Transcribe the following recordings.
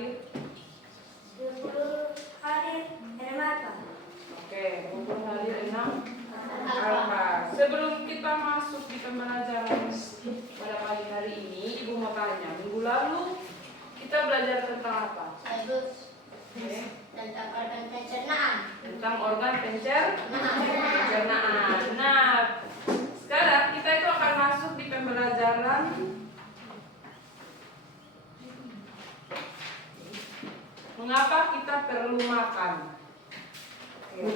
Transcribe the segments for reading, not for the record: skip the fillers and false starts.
hadir? 20 hadir 6 alfa. Oke, 20 hadir 6 alfa. Sebelum kita masuk di pembelajaran pada pagi hari ini, Ibu mau tanya, minggu lalu kita belajar tentang apa? Oke. Tentang organ pencernaan. Tentang organ pencernaan. Nah, sekarang kita itu akan masuk di pembelajaran mengapa kita perlu makan. Oke.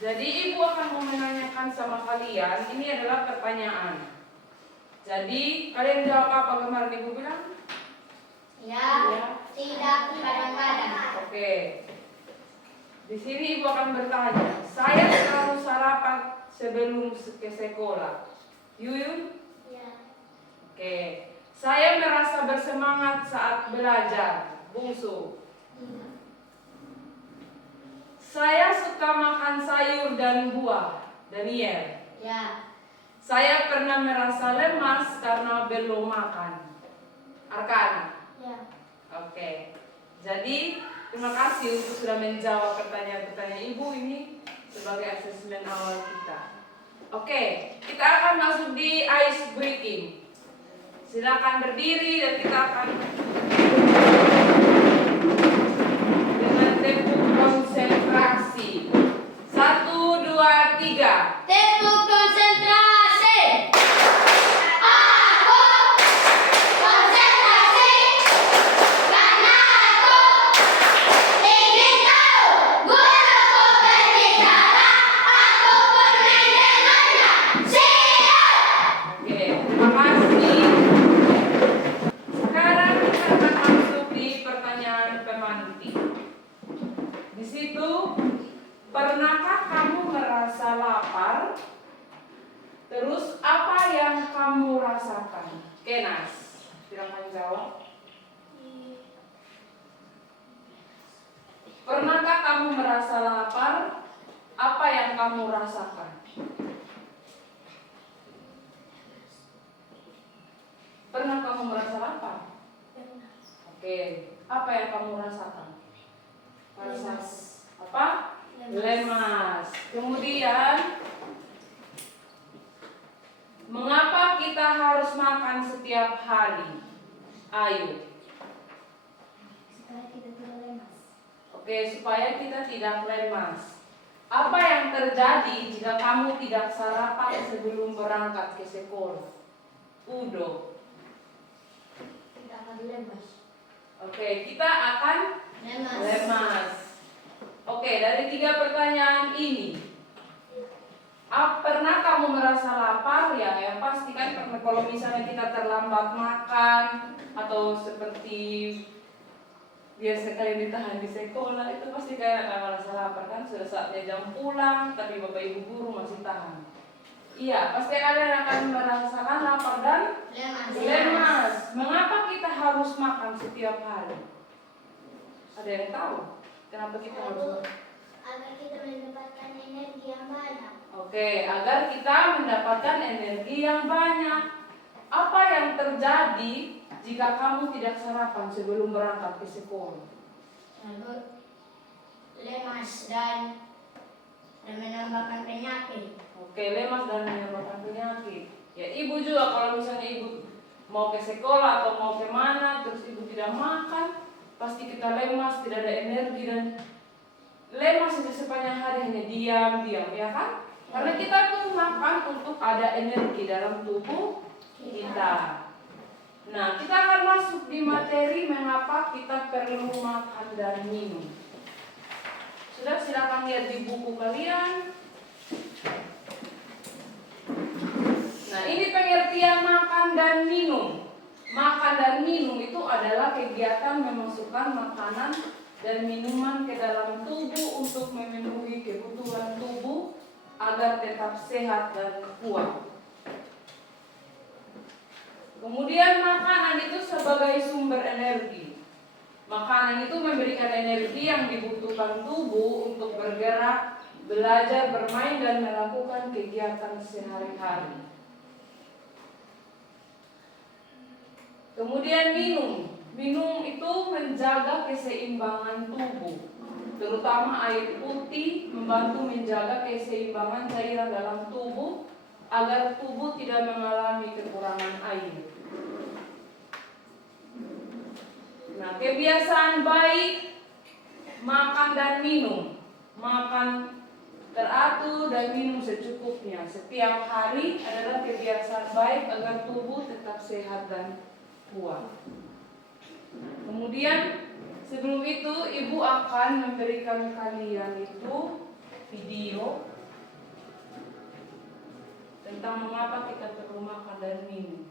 Jadi Ibu akan mau menanyakan sama kalian, ini adalah pertanyaan. Jadi kalian jawab apa kemarin Ibu bilang? Ya, tidak, kadang-kadang. Oke. Di sini Ibu akan bertanya, saya selalu sarapan sebelum ke sekolah. Yuyun? Ya. Oke. Saya merasa bersemangat saat belajar. Bungsu. Saya suka makan sayur dan buah. Daniel. Ya. Saya pernah merasa lemas karena belum makan. Arkana. Ya. Oke. Jadi terima kasih untuk sudah menjawab pertanyaan-pertanyaan Ibu ini sebagai asesmen awal kita. Oke, kita akan masuk di ice breaking. Silakan berdiri dan kita akan dengan tempo konsentrasi. 1, 2, 3. Tempo konsentrasi. Aku konsentrasi karena aku ingin tahu guruku berbicara, aku pun mendengarnya. Siap. Oke, terima kasih. Sekarang kita akan masuk di pertanyaan pemantik. Di situ, pernahkah kamu merasa lapar? Terus apa yang kamu rasakan? Kenas, silakan jawab. Pernahkah kamu merasa lapar? Apa yang kamu rasakan? Pernah kamu merasa lapar? Oke, apa yang kamu rasakan? Rasa apa? Lemas. Kemudian, mengapa kita harus makan setiap hari? Ayo. Supaya kita tidak lemas. Oke, supaya kita tidak lemas. Apa yang terjadi jika kamu tidak sarapan sebelum berangkat ke sekolah? Udo. Kita akan lemas. Oke, kita akan lemas. Oke, dari 3 pertanyaan ini, pernah kamu merasa lapar? Ya, yang pasti kan kalau misalnya kita terlambat makan atau seperti biasa kalian ditahan di sekolah, itu pasti kayak merasa lapar kan? Sudah saatnya jam pulang, tapi bapak ibu guru masih tahan. Iya, pasti kalian akan merasakan lapar dan lemas. Mengapa kita harus makan setiap hari? Ada yang tahu? Kenapa kita harus makan? Agar kita mendapatkan energi yang banyak. Oke, agar kita mendapatkan energi yang banyak. Apa yang terjadi jika kamu tidak sarapan sebelum berangkat ke sekolah? Lemas dan menambahkan penyakit. Oke, lemas dan menyebabkan penyakit. Ya, ibu juga kalau misalnya ibu mau ke sekolah atau mau ke mana, terus ibu tidak makan, pasti kita lemas, tidak ada energi dan lemas itu sepanjang hari hanya diam, ya kan? Karena kita tuh makan untuk ada energi dalam tubuh kita. Nah, kita akan masuk di materi mengapa kita perlu makan dan minum. Sudah, silakan lihat di buku kalian. Nah, ini pengertian makan dan minum. Makan dan minum itu adalah kegiatan memasukkan makanan dan minuman ke dalam tubuh untuk memenuhi kebutuhan tubuh agar tetap sehat dan kuat. Kemudian makanan itu sebagai sumber energi. Makanan itu memberikan energi yang dibutuhkan tubuh untuk bergerak, belajar, bermain, dan melakukan kegiatan sehari-hari. Kemudian minum. Minum itu menjaga keseimbangan tubuh, terutama air putih membantu menjaga keseimbangan cairan dalam tubuh agar tubuh tidak mengalami kekurangan air. Nah, kebiasaan baik makan dan minum. Makan teratur dan minum secukupnya setiap hari adalah kebiasaan baik agar tubuh tetap sehat dan kuat. Kemudian sebelum itu ibu akan memberikan kalian itu video tentang mengapa kita perlu makan dan minum.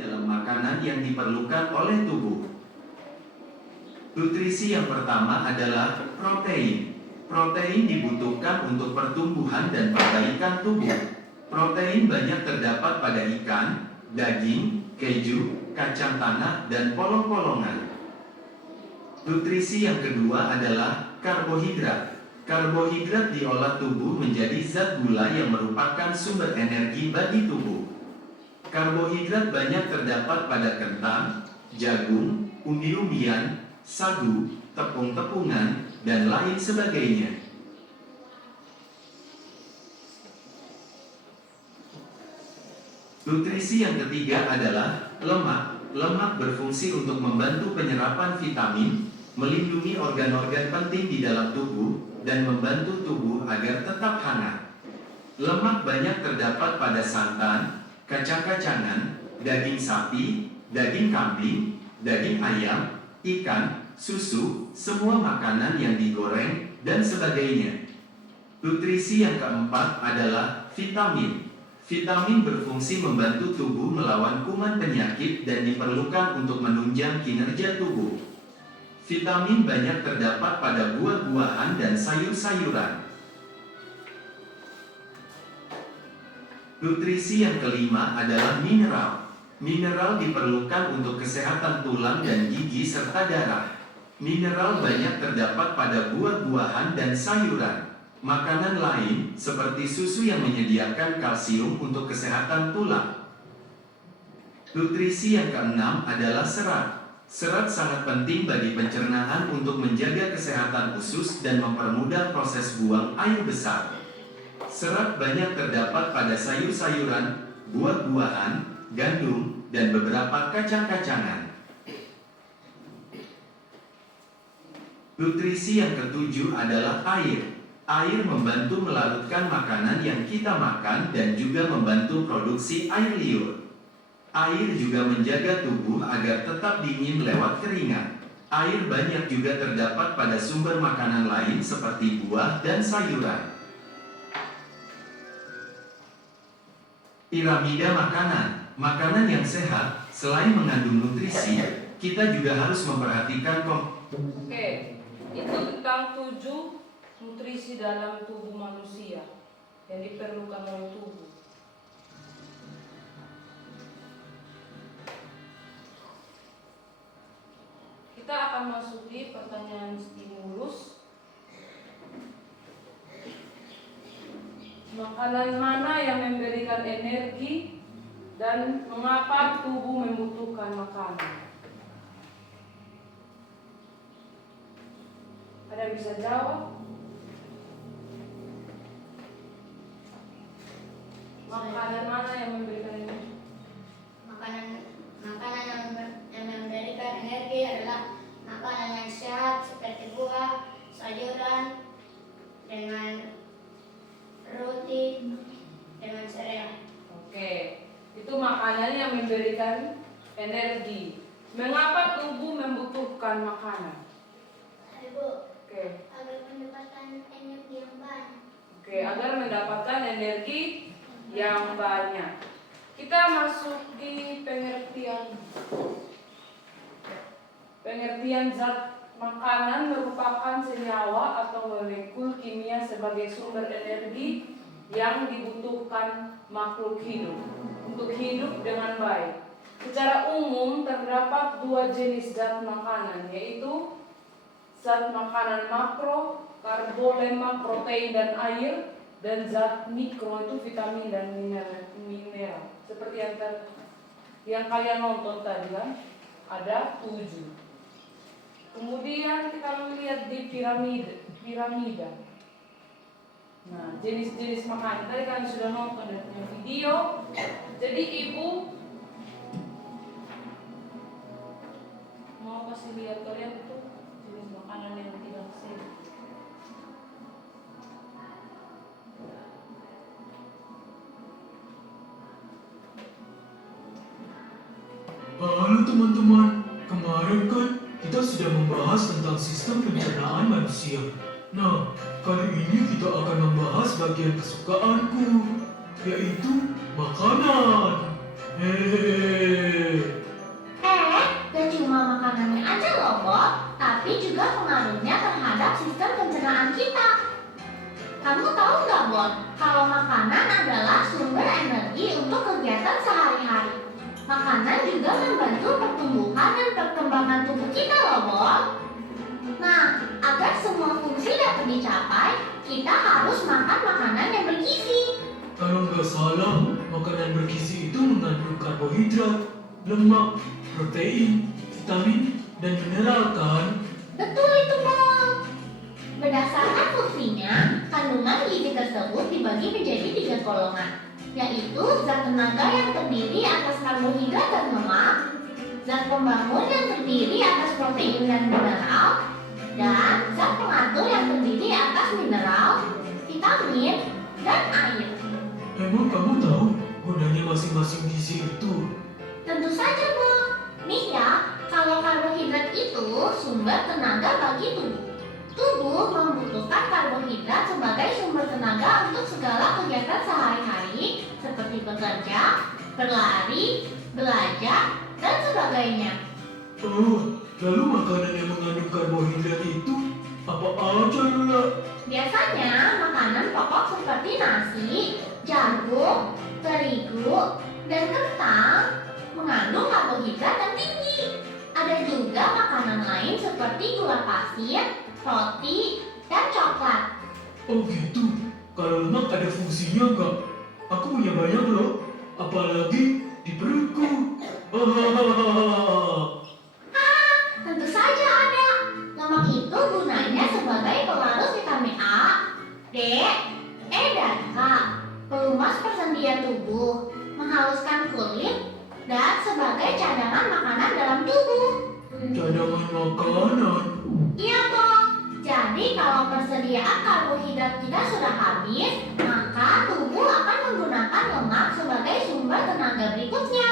Dalam makanan yang diperlukan oleh tubuh. Nutrisi yang pertama adalah protein. Protein dibutuhkan untuk pertumbuhan dan perbaikan tubuh. Protein banyak terdapat pada ikan, daging, keju, kacang tanah, dan polong-polongan. Nutrisi yang kedua adalah karbohidrat. Karbohidrat diolah tubuh menjadi zat gula yang merupakan sumber energi bagi tubuh. Karbohidrat banyak terdapat pada kentang, jagung, umbi-umbian, sagu, tepung-tepungan, dan lain sebagainya. Nutrisi yang ketiga adalah lemak. Lemak berfungsi untuk membantu penyerapan vitamin, melindungi organ-organ penting di dalam tubuh, dan membantu tubuh agar tetap hangat. Lemak banyak terdapat pada santan, kacang-kacangan, daging sapi, daging kambing, daging ayam, ikan, susu, semua makanan yang digoreng, dan sebagainya. Nutrisi yang keempat adalah vitamin. Vitamin berfungsi membantu tubuh melawan kuman penyakit dan diperlukan untuk menunjang kinerja tubuh. Vitamin banyak terdapat pada buah-buahan dan sayur-sayuran. Nutrisi yang kelima adalah mineral. Mineral diperlukan untuk kesehatan tulang dan gigi serta darah. Mineral banyak terdapat pada buah-buahan dan sayuran. Makanan lain seperti susu yang menyediakan kalsium untuk kesehatan tulang. Nutrisi yang keenam adalah serat. Serat sangat penting bagi pencernaan untuk menjaga kesehatan usus dan mempermudah proses buang air besar. Serat banyak terdapat pada sayur-sayuran, buah-buahan, gandum, dan beberapa kacang-kacangan. Nutrisi yang ketujuh adalah air. Air membantu melarutkan makanan yang kita makan dan juga membantu produksi air liur. Air juga menjaga tubuh agar tetap dingin lewat keringat. Air banyak juga terdapat pada sumber makanan lain seperti buah dan sayuran. Piramida makanan. Makanan yang sehat, selain mengandung nutrisi, kita juga harus memperhatikan Oke, itu tentang 7 nutrisi dalam tubuh manusia yang diperlukan oleh tubuh. Kita akan masuki pertanyaan stimulus. Makanan mana yang memberikan energi dan mengapa tubuh membutuhkan makanan? Ada bisa jawab? Makanan mana yang memberikan energi? Makanan yang memberikan energi adalah makanan yang sehat seperti buah, sayuran, dengan roti, dengan sereal. Oke, itu makanan yang memberikan energi. Mengapa tubuh membutuhkan makanan? Ibu, Oke, agar mendapatkan energi yang banyak. oke, agar mendapatkan energi yang banyak. Kita masuk di pengertian zat makanan merupakan senyawa atau molekul kimia sebagai sumber energi yang dibutuhkan makhluk hidup untuk hidup dengan baik. Secara umum terdapat dua jenis zat makanan, yaitu zat makanan makro, karbolemak, protein dan air, dan zat mikro itu vitamin dan mineral. Seperti yang kalian nonton tadi kan, ada 7. Kemudian kita lihat di piramida. Nah, jenis-jenis makanan tadi kalian sudah nonton dan punya video. Jadi ibu mau kasih lihat kalian itu jenis makanan yang tidak sehat. Halo teman-teman, kemarin kan kita sudah membahas tentang sistem pencernaan manusia. Nah, kali ini kita akan membahas bagian kesukaanku, yaitu makanan. Hehehe. Gak cuma makanannya aja loh, Bob, tapi juga pengaruhnya terhadap sistem pencernaan kita. Kamu tahu nggak, Bob, kalau makanan adalah sumber energi untuk kegiatan sehari-hari. Makanan juga membantu pertumbuhan dan perkembangan tubuh kita loh, Bob. Nah, agar semua fungsi dapat dicapai, kita harus makan makanan yang bergizi. Kalau nggak salah, makanan bergizi itu mengandung karbohidrat, lemak, protein, vitamin, dan mineral kan? Betul itu, Bob. Berdasarkan fungsinya, kandungan gizi tersebut dibagi menjadi 3 golongan, yaitu zat tenaga yang terdiri atas karbohidrat dan lemak, zat pembangun yang terdiri atas protein dan mineral, dan zat pengatur yang terdiri atas mineral, vitamin, dan air. Emang kamu tahu gunanya masing-masing gizi itu? Tentu saja, Bob. Nih ya, kalau karbohidrat itu sumber tenaga bagi tubuh. Tubuh membutuhkan karbohidrat sebagai sumber tenaga untuk segala kegiatan sehari-hari seperti bekerja, berlari, belajar, dan sebagainya. Oh, lalu makanan yang mengandung karbohidrat itu apa aja, Lula? Biasanya makanan pokok seperti nasi, jagung, terigu, dan kentang mengandung karbohidrat yang tinggi. Ada juga makanan lain seperti gula pasir, roti, dan coklat. Oh gitu, kalau lemak ada fungsinya nggak? Aku punya banyak loh, apalagi di perutku. Hahaha. Tentu saja ada. Lemak itu gunanya sebagai pelarut vitamin A, D, E, dan K, pelumas persendian tubuh, menghaluskan kulit, dan sebagai cadangan makanan dalam tubuh. Cadangan makanan. Iya, Bob. Jadi kalau persediaan karbohidrat kita sudah habis, maka tubuh akan menggunakan lemak sebagai sumber tenaga berikutnya.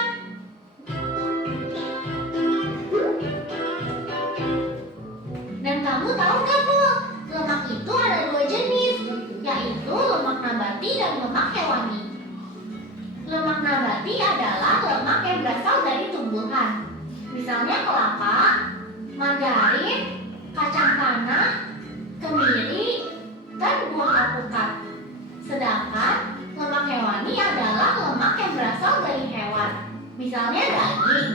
Dan kamu tahu nggak, Bob? Lemak itu ada 2 jenis, yaitu lemak nabati dan lemak hewani. Lemak nabati adalah lemak yang berasal dari tumbuhan, misalnya kelapa, margarin, kacang tanah, kemiri, dan buah alpukat. Sedangkan lemak hewani adalah lemak yang berasal dari hewan, misalnya daging,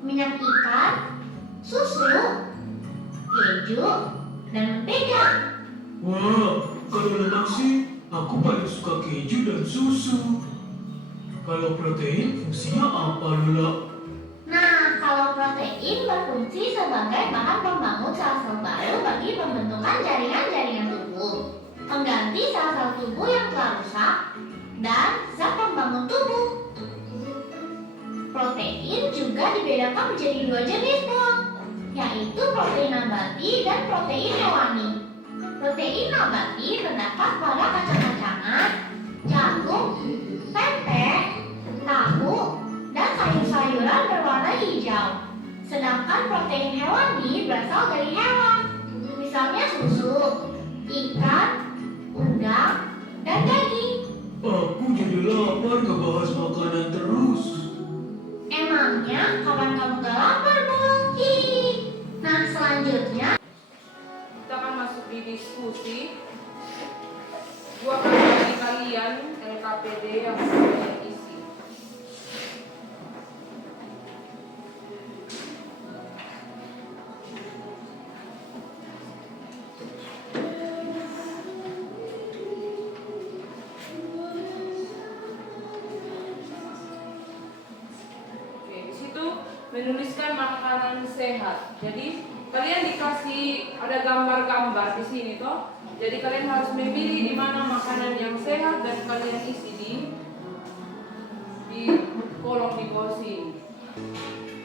minyak ikan, susu, keju, dan mentega. Wah, kalau lemak sih, aku paling suka keju dan susu. Kalau protein fungsinya apa, Lula? Nah, kalau protein berfungsi sebagai bahan pembangun sel-sel baru bagi pembentukan jaringan-jaringan tubuh, mengganti sel-sel tubuh yang telah rusak, dan zat pembangun tubuh. Protein juga dibedakan menjadi 2 jenis, Bob, yaitu protein nabati dan protein hewani. Protein nabati terdapat pada kacang-kacangan, jagung, tempe, tahu, dan sayur-sayuran berwarna hijau. Sedangkan protein hewani berasal dari hewan, misalnya susu, ikan, udang, dan daging. Aku jadi lapar ngebahas makanan terus. Emangnya kapan kamu gak lapar, Bob? Hihihi. Nah, selanjutnya Kita akan masuk di diskusi. Gua akan bagi kalian LKPD yang sudah isi. menuliskan makanan sehat. Jadi kalian dikasih ada gambar-gambar di sini toh. Jadi kalian harus memilih di mana makanan yang sehat dan kalian isi di kolom di bawah sini.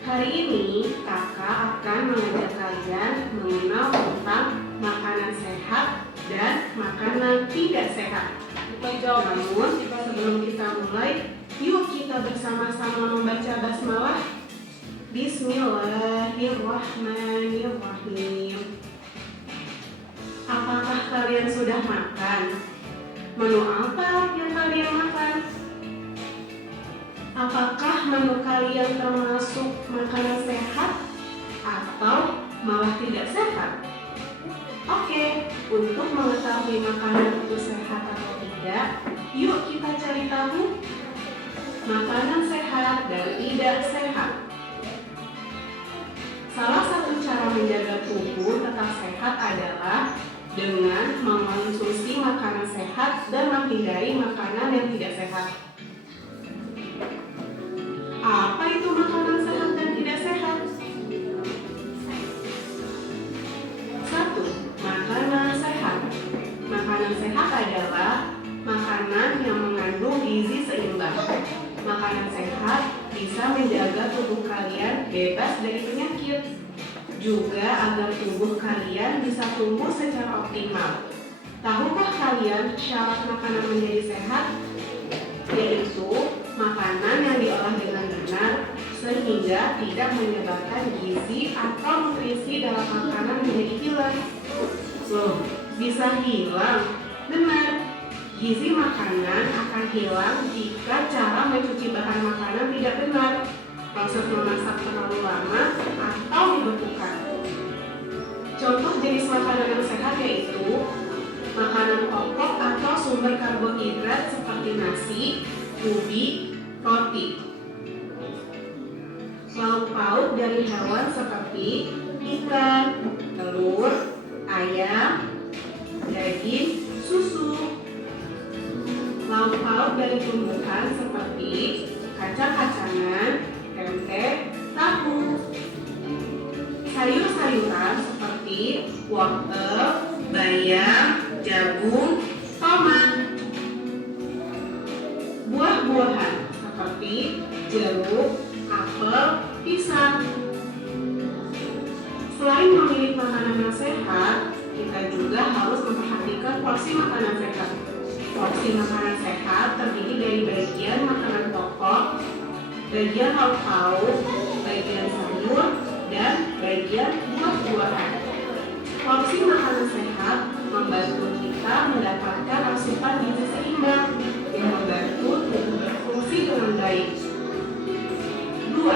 Hari ini kakak akan mengajak kalian mengenal tentang makanan sehat dan makanan tidak sehat. Menjawab Namun sebelum kita mulai, yuk kita bersama-sama membaca basmalah. Bismillahirrahmanirrahim. Apakah kalian sudah makan? Menu apa yang kalian makan? Apakah menu kalian termasuk makanan sehat atau malah tidak sehat? Oke, untuk mengetahui makanan itu sehat atau tidak, yuk kita cari tahu makanan sehat dan tidak sehat. Salah satu cara menjaga tubuh tetap sehat adalah dengan mengonsumsi makanan sehat dan menghindari makanan yang tidak sehat. Apa itu makanan sehat dan tidak sehat? 1. Makanan sehat. Makanan sehat adalah makanan yang mengandung gizi seimbang. Makanan sehat bisa menjaga tubuh kalian bebas dari penyakit, juga agar tubuh kalian bisa tumbuh secara optimal. Tahukah kalian syarat makanan menjadi sehat? Yaitu makanan yang diolah dengan benar sehingga tidak menyebabkan gizi atau nutrisi dalam makanan menjadi hilang. Loh, bisa hilang? Benar. Gizi makanan akan hilang jika cara mencuci bahan makanan tidak benar, proses memasak terlalu lama, atau dibekukan. Contoh jenis makanan yang sehat yaitu makanan pokok atau sumber karbohidrat seperti nasi, ubi, roti. Lauk pauk dari hewan seperti ikan, telur, ayam, daging, susu. Lauk pauk dari tumbuhan seperti kacang-kacangan, tempe, tahu. Sayur-sayuran seperti wortel, bayam, jagung, tomat. Buah-buahan seperti jeruk, apel, pisang. Selain memilih makanan yang sehat, kita juga harus memperhatikan porsi makanan sehat. Porsi makanan sehat terdiri dari bagian makanan pokok, bagian lauk pauk, bagian sayur, dan bagian buah-buahan. Porsi makanan sehat membantu kita mendapatkan asupan gizi seimbang yang membantu tubuh berfungsi dengan baik. 2.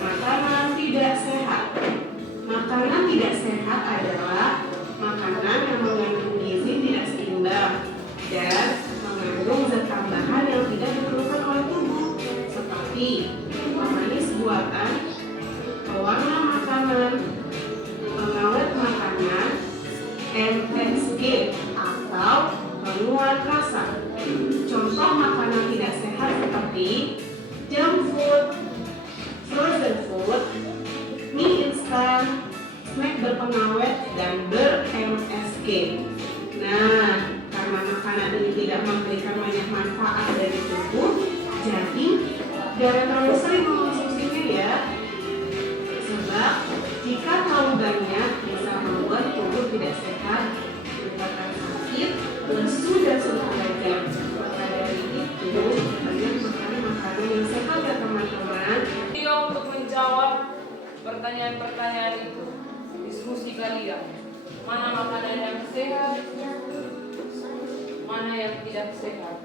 Makanan tidak sehat. Makanan tidak sehat adalah makanan yang mengandung gizi tidak seimbang dan mengandung zat tambahan yang tidak diperlukan oleh tubuh seperti pemanis buatan, pewarna makanan, pengawet makanan, MSG atau penguat rasa. Contoh makanan tidak sehat seperti junk food, frozen food, mie instan, snack berpengawet, dan ber-MSG. Nah, karena makanan ini tidak memberikan banyak manfaat dari tubuh, jadi jangan terlalu sering mengonsumsinya ya. Sebab jika terlalu banyak bisa membuat tubuh tidak sehat, menyebabkan sakit, lesu dan sulit belajar. Maka dari itu, banyak makan makanan yang sehat ya teman-teman. Dia untuk menjawab pertanyaan-pertanyaan itu, diskusi kalian. Mana makanan yang sehat, mana yang tidak sehat.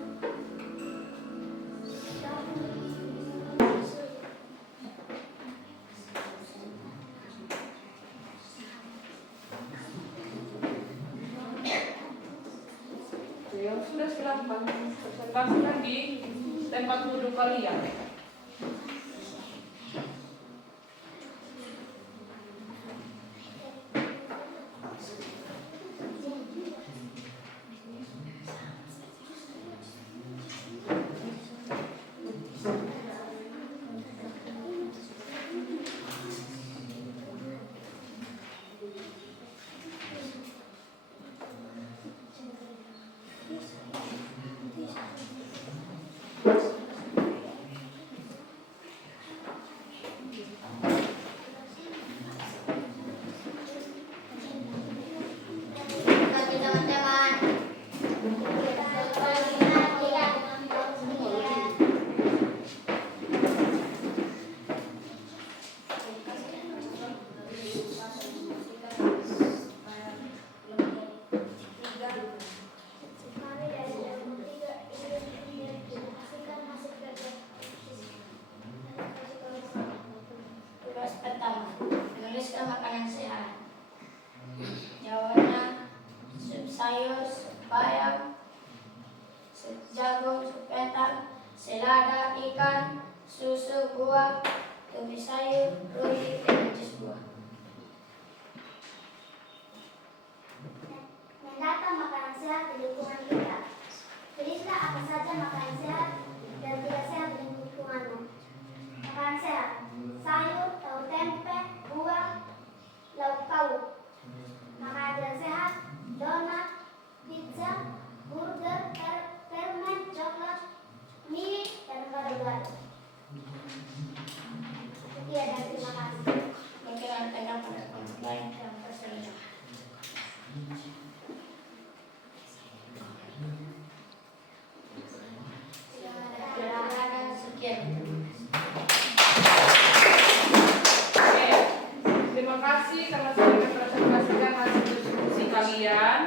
Yang sudah silakan presentasikan di tempat duduk kalian. tumis sayur, roti, dan jus buah. Mendatang makanan sehat di lingkungan kita. Pilihlah apa saja makanan sehat dan tidak sehat di lingkunganmu. Makanan sehat: sayur, tahu tempe, buah, lauk pauk. Makanan tidak sehat: donat, pizza, burger, permen, coklat, mie, dan gado-gado. Sekian dan terima kasih. Bagaimana tanggapan orang lain dalam perselingkuhan? Sekian. Oke, terima kasih karena sudah mempresentasikan hasil diskusi kalian.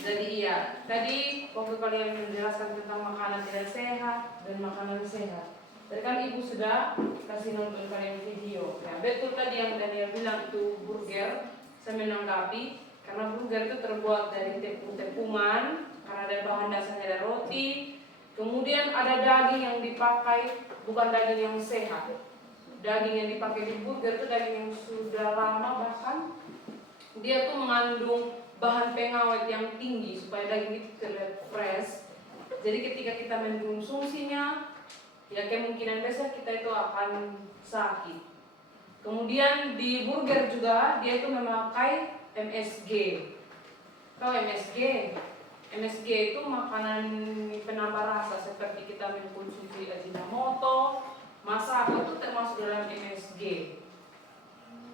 Jadi tadi waktu kalian menjelaskan tentang makanan tidak sehat dan makanan sehat. Tadi kan ibu sudah kasih nonton kalian video. Ya, betul tadi yang Daniel bilang itu burger. Saya menanggapi karena burger itu terbuat dari tepung-tepungan, karena ada bahan dasarnya ada roti. Kemudian ada daging yang dipakai, bukan daging yang sehat. Daging yang dipakai di burger itu daging yang sudah lama, bahkan dia tuh mengandung bahan pengawet yang tinggi supaya daging itu terlihat fresh. Jadi ketika kita mengkonsumsinya, ya kemungkinan besar kita itu akan sakit. Kemudian di burger juga dia itu memakai MSG. Tahu MSG? MSG itu makanan penambah rasa, seperti kita mengkonsumsi Ajinomoto, Masako itu termasuk dalam MSG.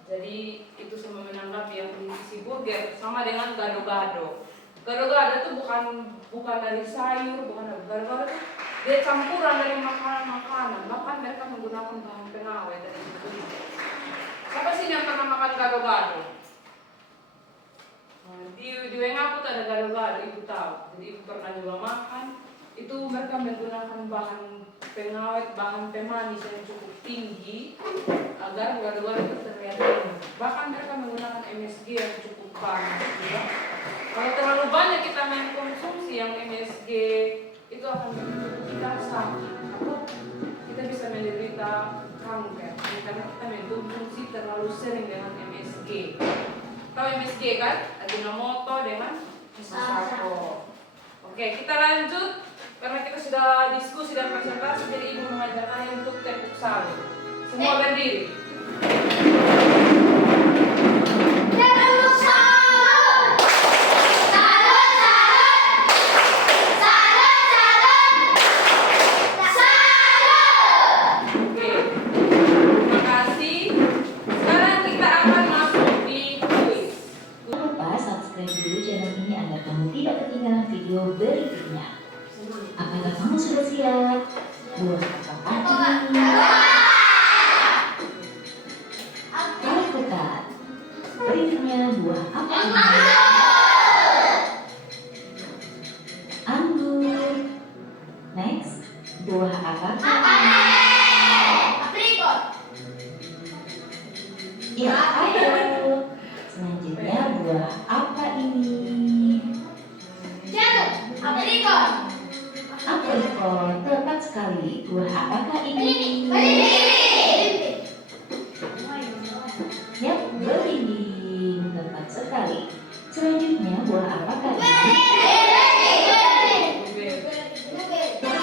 Jadi itu semua menanggapi yang diisi burger sama dengan gado-gado. Gado-gado itu bukan dari sayur, bukan dari gado-gado itu dia campuran dari makanan-makanan. Bahkan mereka menggunakan bahan pengawet dari itu. Siapa sih yang pernah makan gado-gado? Di WA aku tuh ada gado-gado, ibu tahu. Jadi ibu pernah juga makan. Itu mereka menggunakan bahan pengawet, bahan pemanis yang cukup tinggi agar gado-gado itu terlihat enak. Bahkan mereka menggunakan MSG yang cukup banyak juga. Kalau terlalu banyak kita mengkonsumsi yang MSG, itu akan membuat kita sakit atau kita bisa menderita kanker karena kita mengkonsumsi terlalu sering dengan MSG. Tahu MSG kan? Ajinomoto dengan Masako. Oke, kita lanjut karena kita sudah diskusi dan presentasi, jadi ibu mengajarkan untuk tepuk salut. Semua berdiri. Tepuk salut. Salut, salut. Salut, salut. Salut. Oke, terima kasih. Sekarang kita akan masuk di kuis. Jangan lupa subscribe dulu channel ini agar kamu tidak ketinggalan video berikutnya. Apakah kamu sudah siap? Buah apakah ini? Tarik dekat. Berikutnya buah apa ini? Anggur. Next, buah apakah ini? Aprikot. Ya, ayo. Selanjutnya buah apa ini? Jeruk. Aprikot. Aprikot, tepat sekali. Buah apakah ini? Yap, belimbing, tepat sekali. Selanjutnya buah apakah ini?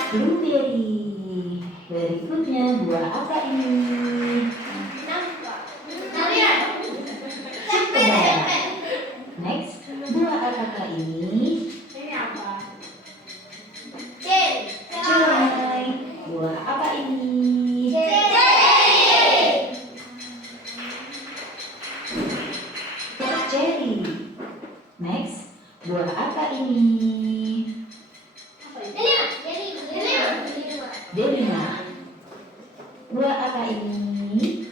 Blueberry. Berikutnya buah apa ini? Next, buah apakah ini? Cerai. Buah apa ini? Cherry. Next, buah apa ini? Delima. Buah apa ini?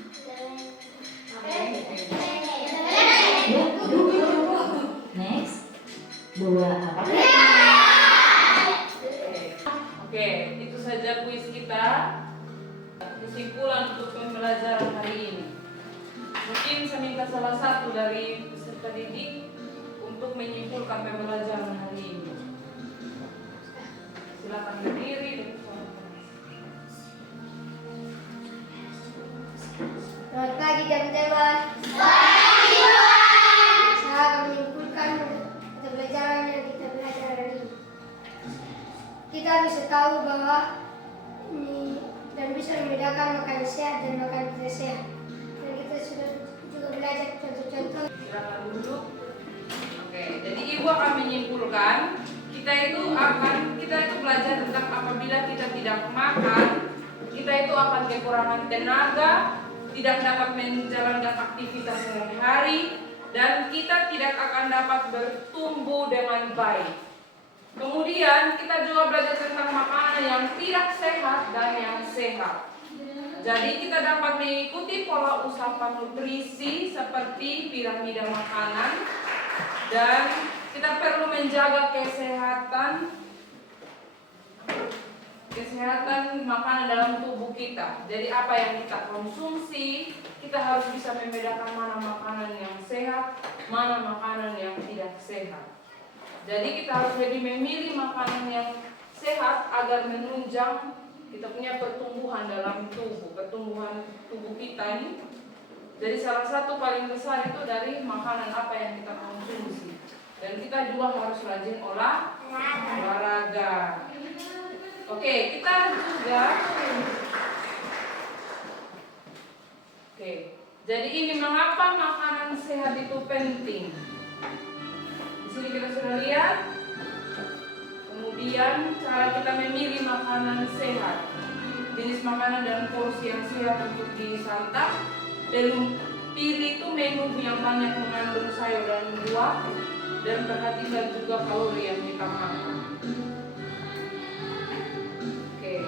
Ya, dulu. Next, buah apa ini? Oke, itu saja kuis kita. Kesimpulan untuk pembelajaran hari ini. Mungkin saya minta salah satu dari peserta didik untuk menyimpulkan pembelajaran hari ini. Silakan berdiri. Selamat pagi teman-teman. Saya akan menyimpulkan mata pelajaran yang kita belajar hari ini. Kita bisa tahu bahwa ini dan bisa membedakan makanan sehat dan makanan tidak sehat. Dan kita sudah juga belajar contoh-contoh. Silakan duduk. Oke, jadi ibu akan menyimpulkan kita itu belajar tentang apabila kita tidak makan, kita itu akan kekurangan tenaga, tidak dapat menjalankan aktivitas sehari-hari, dan kita tidak akan dapat bertumbuh dengan baik. Kemudian kita juga belajar tentang makanan yang tidak sehat dan yang sehat. Jadi kita dapat mengikuti pola usapan nutrisi seperti piramida makanan, dan kita perlu menjaga kesehatan makanan dalam tubuh kita. Jadi apa yang kita konsumsi, kita harus bisa membedakan mana makanan yang sehat, mana makanan yang tidak sehat. Jadi kita harus lebih memilih makanan yang sehat agar menunjang kita punya pertumbuhan dalam pertumbuhan tubuh kita ini. Jadi salah satu paling besar itu dari makanan apa yang kita konsumsi. Dan kita juga harus rajin olahraga. Oke, kita juga jadi ini mengapa makanan sehat itu penting. Di sini kita sudah lihat. Kemudian cara kita memilih makanan sehat, jenis makanan dan porsi yang sehat untuk disantap. Dan pilih itu menu yang banyak mengandung sayur dan buah, dan perhatikan juga kalori yang kita makan. Oke.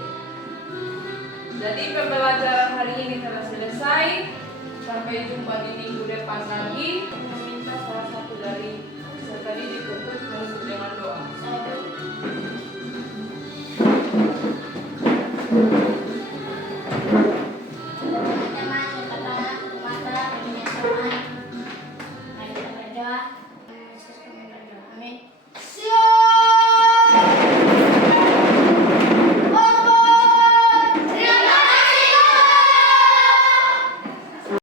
Jadi pembelajaran hari ini telah selesai. Sampai jumpa di minggu depan lagi. Meminta salah satu dari peserta didik untuk menutup dengan doa. Teman-teman, yang pertama, mata,